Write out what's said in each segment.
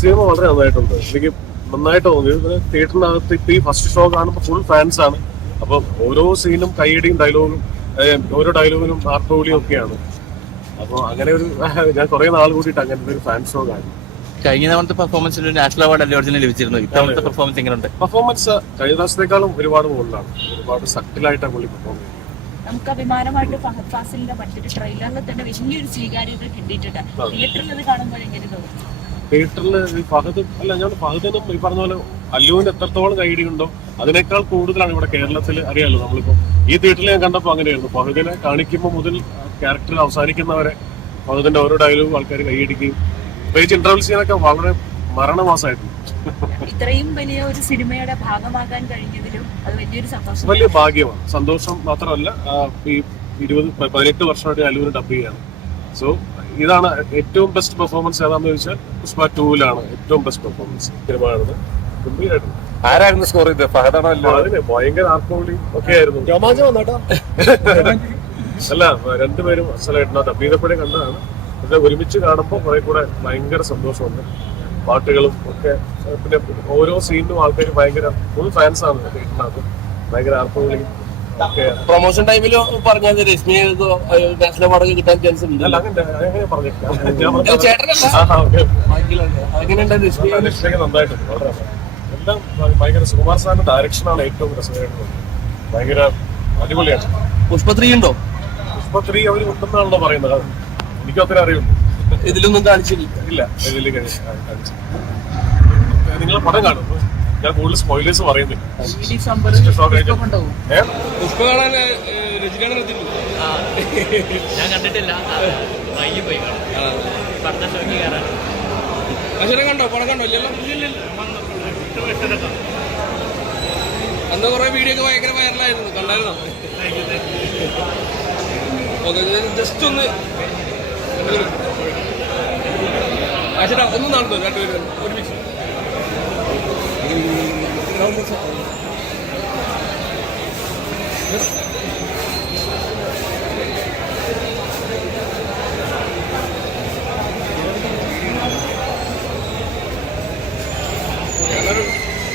Cinema വളരെ നന്നായിട്ടുണ്ട്. എനിക്ക് നന്നായിട്ട് തോന്നി. തിയേറ്ററിനകത്ത് ഇപ്പൊ ഈ ഫസ്റ്റ് ഷോ കാണുമ്പോൾ ഫുൾ ഫാൻസ് ആണ്. അപ്പൊ ഓരോ സീനും കൈയടിയും ഡയലോഗും ഓരോ ഡയലോഗിനും ആർട്ടോളിയും ഒക്കെയാണ്. അപ്പൊ അങ്ങനെ ഒരു ഞാൻ കുറെ നാൾ കൂടിയിട്ട് അങ്ങനത്തെ ഒരു ഫാൻ ഷോ കാണും. കഴിഞ്ഞ തവണത്തെ പെർഫോമൻസിൽ ഒരു നാഷണൽ അവാർഡ് അല്ലു അർജുന ലഭിച്ചിരുന്നു? ഇത്തവണത്തെ പെർഫോമൻസ് എങ്ങനെയുണ്ട് പെർഫോമൻസ് കഴിഞ്ഞ പ്രാവശ്യത്തെക്കാളും ഒരുപാട് മുകളിലാണ് ഒരുപാട് സട്ടിലായിട്ടാണ് പുള്ളി പെർഫോം ചെയ്യുന്നത്. നമുക്ക് അഭിമാനമായിട്ട് ഫഹദ് ഫാസിലിന്റെ മറ്റൊരു ട്രെയിലറിൽ തന്നെ വലിയൊരു സ്വീകാര്യത കിട്ടിയിട്ടുണ്ട്. തിയേറ്ററിൽ അത് കാണുമ്പോൾ എങ്ങനെ തോന്നും? തിയേറ്ററിൽ ഈ ഫഹദ് അല്ല ഞാൻ ഫഹദിനും ഈ പറഞ്ഞ പോലെ അല്ലുവിന് എത്രത്തോളം കൈയിടിയുണ്ടോ ഉണ്ടോ അതിനേക്കാൾ കൂടുതലാണ് ഇവിടെ കേരളത്തിൽ അറിയാലോ നമ്മളിപ്പോ. ഈ തിയേറ്ററിൽ ഞാൻ കണ്ടപ്പോൾ അങ്ങനെയായിരുന്നു. ഫഹദിനെ കാണിക്കുമ്പോൾ മുതൽ ക്യാരക്ടർ അവസാനിക്കുന്നവരെ ഫഹദിന്റെ ഓരോ ഡയലോഗും ആൾക്കാർ കൈയടിക്കുകയും പ്രത്യേകിച്ച് ഇന്റർവ്യൂ സീനൊക്കെ വളരെ മരണമാസമായിരുന്നു. ഇത്രയും വലിയ ഒരു സിനിമയുടെ ഭാഗമാകാൻ കഴിഞ്ഞതിലും അത് വലിയൊരു സന്തോഷം വലിയ ഭാഗ്യമാണ്. സന്തോഷം മാത്രമല്ല ഈ ഇരുപത് പതിനെട്ട് വർഷമായിട്ട് അല്ലൂരിന് ഡബ് ചെയ്യാണ് സോ ഇതാണ് ഏറ്റവും ബെസ്റ്റ് പെർഫോമൻസ് ഏതാണെന്ന് ചോദിച്ചാൽ പുഷ്പ ടൂവിലാണ് ഏറ്റവും ബെസ്റ്റ് പെർഫോമൻസ് ഗംഭീരമായിരുന്നു ആരായിരുന്നു സ്കോർ ചെയ്തത്? ഫഹദാണോ അതിന് ഭയങ്കര ആർക്കോളി ഒക്കെ ആയിരുന്നു. അല്ല രണ്ടുപേരും അസലായിട്ട് ഡബ് ചെയ്തപ്പോഴേ കണ്ടതാണ്. പക്ഷെ ഒരുമിച്ച് കാണുമ്പോൾ കുറെ കൂടെ ഭയങ്കര സന്തോഷമുണ്ട്. പാട്ടുകളും ഒക്കെ പിന്നെ ഓരോ സീനിനും ആൾക്കാർ ഭയങ്കര ഫുൾ ഫാൻസ് ആണ് തിയേറ്ററിനകത്ത് ഭയങ്കര ആർപ്പവിളിയും പ്രൊമോഷൻ ടൈമിൽ പറഞ്ഞത് രശ്മി നാഷണൽ അവാർഡ് കിട്ടാൻ ചാൻസ് ഉണ്ട്. എല്ലാം ഭയങ്കര സുകുമാർ സാറിന്റെ ഡയറക്ഷനാണ് ഏറ്റവും രസകരമായിട്ട് തോന്നിയത് ഭയങ്കര അടിപൊളിയാണ്. പുഷ്പ ഉണ്ടോ? പുഷ്പ ത്രീ അവർ ഉണ്ടെന്നാണല്ലോ പറയുന്നത്. എനിക്കും അത്ര അറിയുള്ളൂ. ഇതിലൊന്നും കാണിച്ചില്ല ഇല്ല ഇതിൽ നിങ്ങൾ പടം കാണും. ഞാൻ കൂടുതൽ സ്പോയിലേഴ്സ് പറയുന്നില്ല. ഞാൻ കണ്ടിട്ടില്ല. വൈകി പോയി ഷോക്ക് കണ്ടോ? പടം കണ്ടോ? ഇല്ലല്ലോ അന്ന് കുറെ വീഡിയോ ഒക്കെ ഭയങ്കര വൈറലായിരുന്നു കണ്ടായിരുന്നോ? ഓക്കെ ജസ്റ്റ് ഒന്ന് അശ്വര ഒന്ന് നടന്നു രണ്ടുപേരും ഒരുമിച്ച്.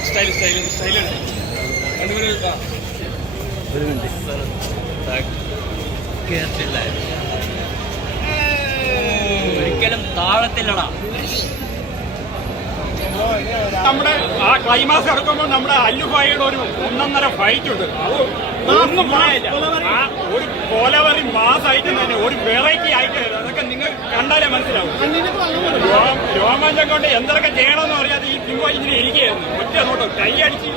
സ്റ്റൈൽ സ്റ്റൈൽ സ്റ്റൈലുണ്ട് രണ്ടുപേരും ആ കേട്ടില്ല ഒരിക്കലും താഴത്തില്ലടാ നമ്മുടെ ആ ക്ലൈമാക്സ് ഇറക്കുമ്പോൾ നമ്മുടെ അല്ലുഭായിയുടെ ഒരു ഒന്നൊന്നര ഫൈറ്റ് ഉണ്ട്. അത് ഒന്നും പറയാനില്ല ഒരു കോലവറി മാസ് ആയിട്ട് തന്നെ ഒരു വെറൈറ്റി ആയിട്ട് അതൊക്കെ നിങ്ങൾ കണ്ടാലേ മനസ്സിലാവും. രോമാഞ്ചം കൊണ്ട് എന്തൊക്കെ ചെയ്യണമെന്ന് അറിയാതെ ഈ പിങ്കോ ഇങ്ങനെ ഇരിക്കുകയായിരുന്നു. ഒറ്റ നോട്ടോ കൈ അടിച്ച്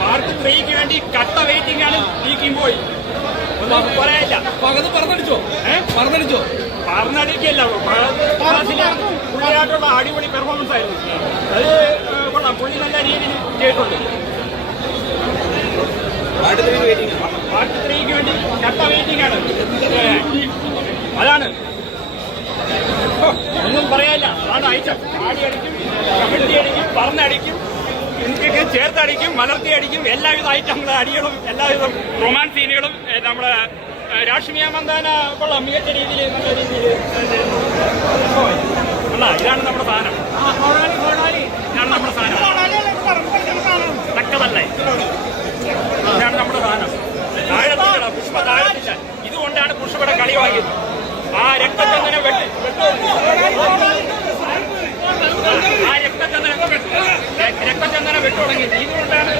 മാർക്ക് ത്രീക്ക് വേണ്ടി കട്ട വെയിറ്റിംഗ് ആണ് ഈ കിംബോയി ഒന്നും പകത് പറഞ്ഞടിച്ചോ? ഏഹ് പറഞ്ഞടിച്ചോ? പറഞ്ഞടിക്കല്ല. പുള്ളിയായിട്ടുള്ള അടിപൊളി പെർഫോമൻസ് ആയിരുന്നു. അത് കൊള്ളാം. പുള്ളി നല്ല രീതിയിൽ ചെയ്തിട്ടുണ്ട്. പാർട്ട് ത്രീക്ക് വേണ്ടി കട്ട വെയിറ്റിംഗ് ആണ്. അതാണ്. ഒന്നും പറയാനില്ല. അതാണ് ഐറ്റം ആടി അടിക്കും കമ്മിറ്റി അടിക്കും പറഞ്ഞടിക്കും എനിക്കൊക്കെ ചേർത്തടിക്കും മലർത്തി അടിക്കും എല്ലാവിധ ഐറ്റങ്ങളും അടികളും എല്ലാവിധ റൊമാൻസ് സീനുകളും നമ്മുടെ രാഷ്ട്രീയ മന്ദാന കൊള്ളാം. മികച്ച രീതിയിൽ നല്ല രീതിയിൽ അല്ല ഇതാണ് നമ്മുടെ സാധനം. ഇതാണ് നമ്മുടെ സാധനം. തക്കതല്ലേ? ഇതാണ് നമ്മുടെ സാധനം. താഴത്തില്ല പുഷ്പ താഴത്തില്ല ഇതുകൊണ്ടാണ് പുഷ്പയുടെ കളി വാങ്ങിയത്. ആ രക്തചന്ദനം വെട്ടി ആ രക്തചന്ദനം രക്തചന്ദനം വെട്ടു തുടങ്ങിയത് ഇതുകൊണ്ടാണ്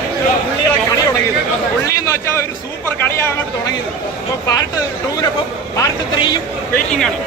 പുള്ളിയുടെ കളി തുടങ്ങിയത് പുള്ളി എന്ന് വെച്ചാൽ ഒരു സൂപ്പർ കളിയാണ് അങ്ങോട്ട് തുടങ്ങിയത് അപ്പോൾ പാർട്ട് ടൂവിനൊപ്പം പാർട്ട് ത്രീയും വെയിറ്റിംഗ് ആണ്.